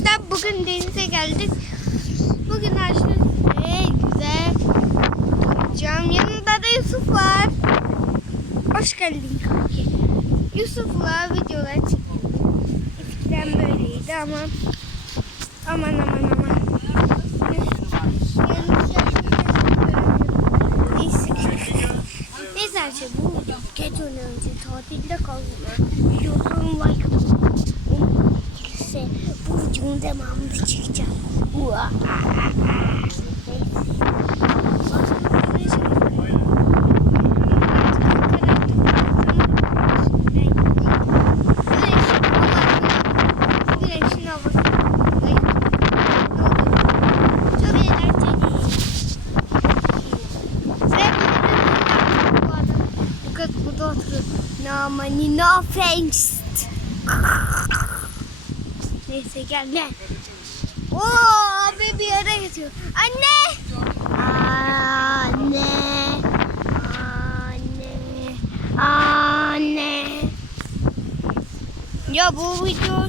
arkadaşlar bugün denize geldik. Bugün aşırı güzel yapacağım. Yanında da Yusuf var. Hoş geldin kanki. Yusuf'la videolar çekiyorum. Eskiden böyleydi ama aman aman aman. Neyse. Her şey bu video gece önce tatilde kaldılar. Videolarım like atın. Gelirse bu videonun devamını arada bu kız burada oturuyor. No money, no thanks. Neyse gel gel. Oo abi bir yere gidiyor. Anne! Anne! Anne! Anne! Ya bu video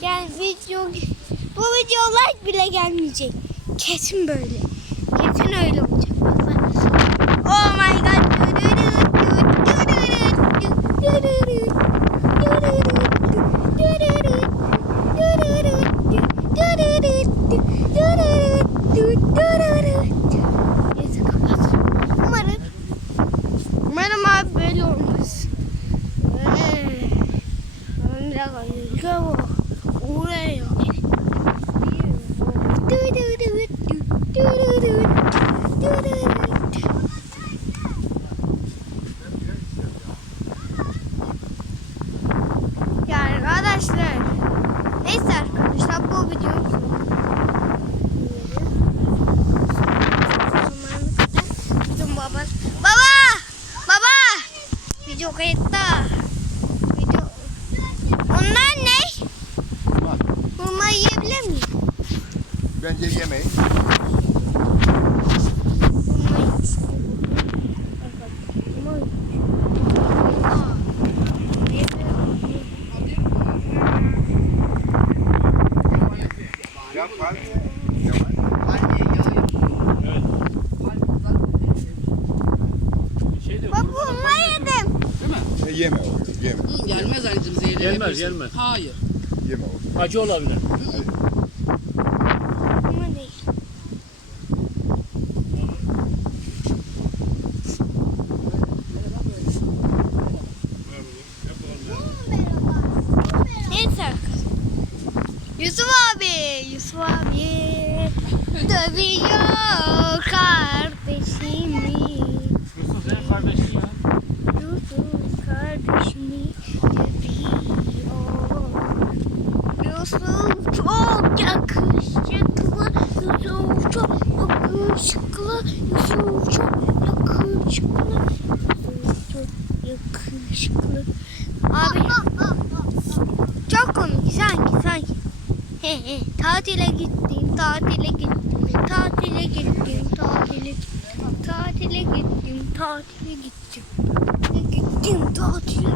gel video bu video like bile gelmeyecek. Kesin böyle. Kesin öyle olacak. Oh my god. Neyse kapat. Umarım Umarım abi böyle olmaz. Ee, Biraz ayırıyor. Oraya. Ya arkadaşlar. Neyse arkadaşlar bu videomuz Bizim baba. Baba! Baba! Video kayıtta. Video. Onlar ne? Bak, Hurma yiyebilir miyim? Bence yemeyin. Hurma istiyorum. Hurma Yap hadi. Baba hurma yedim. E, yeme oğlum, yeme. Gelmez anneciğim zehirlenebilirsin. Gelmez, gelmez. Hayır. Yeme oğlum. Acı olabilir. Değil. Neyse arkadaşlar. Yusuf abi, Yusuf abi dövüyor kardeşimi. Yusuf senin kardeşin ya. Yusuf kardeşimi dövüyor. Yusuf çok yakışıklı, Yusuf çok yakışıklı, Yusuf çok yakışıklı, Yusuf çok yakışıklı. Abi çok komik sanki sanki. He he tatile gittim, tatile gittim, tatile gittim, tatile tatile gittim, tatile gittim. Gittim tatile.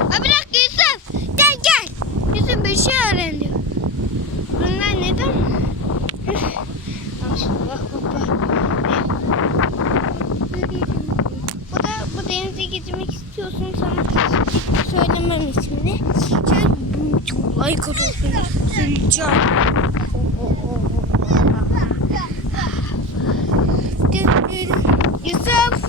Abi bırak Yusuf. Gel gel. Yusuf bir şey öğrendi. Bunlar neden? Allah bak Bu da bu denize gitmek istiyorsun sana söylemem ismini. Sen like atıyorsun. Süreceğim. Yusuf. Yusuf.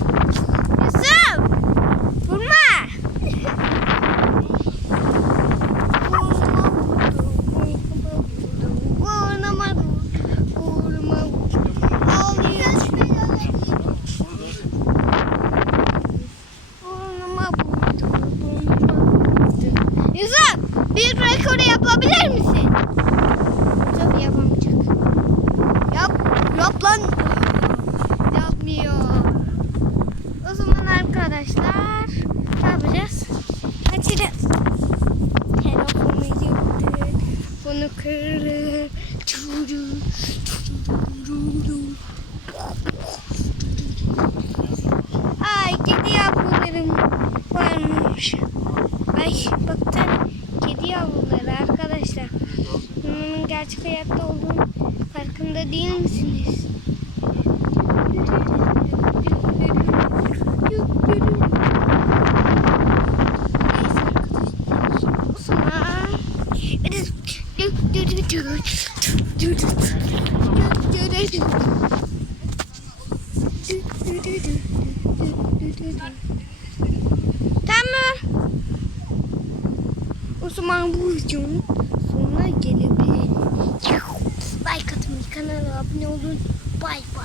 Bunu kırır. Çuru, çuru, Ay gidiyor bunların varmış. Ay bak bir tane kedi yavruları arkadaşlar. Bunun gerçek hayatta olduğunu farkında değil misiniz? Tamam. O zaman bu videonun. Like atmayı, kanala abone olun. Bay bay.